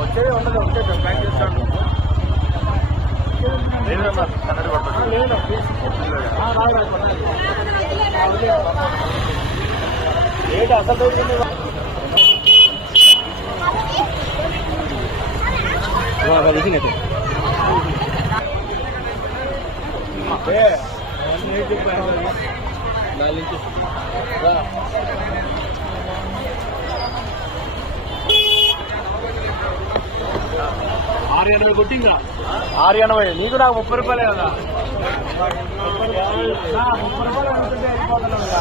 వచ్చేది ఉండదు, వచ్చేది ప్యాక్ చేస్తాను. ఏంటి అసలు కొట్టిందా 680. నీకు నాకు 30 రూపాయలే కదా. 30 రూపాయలు అయిపోతున్నావు కదా.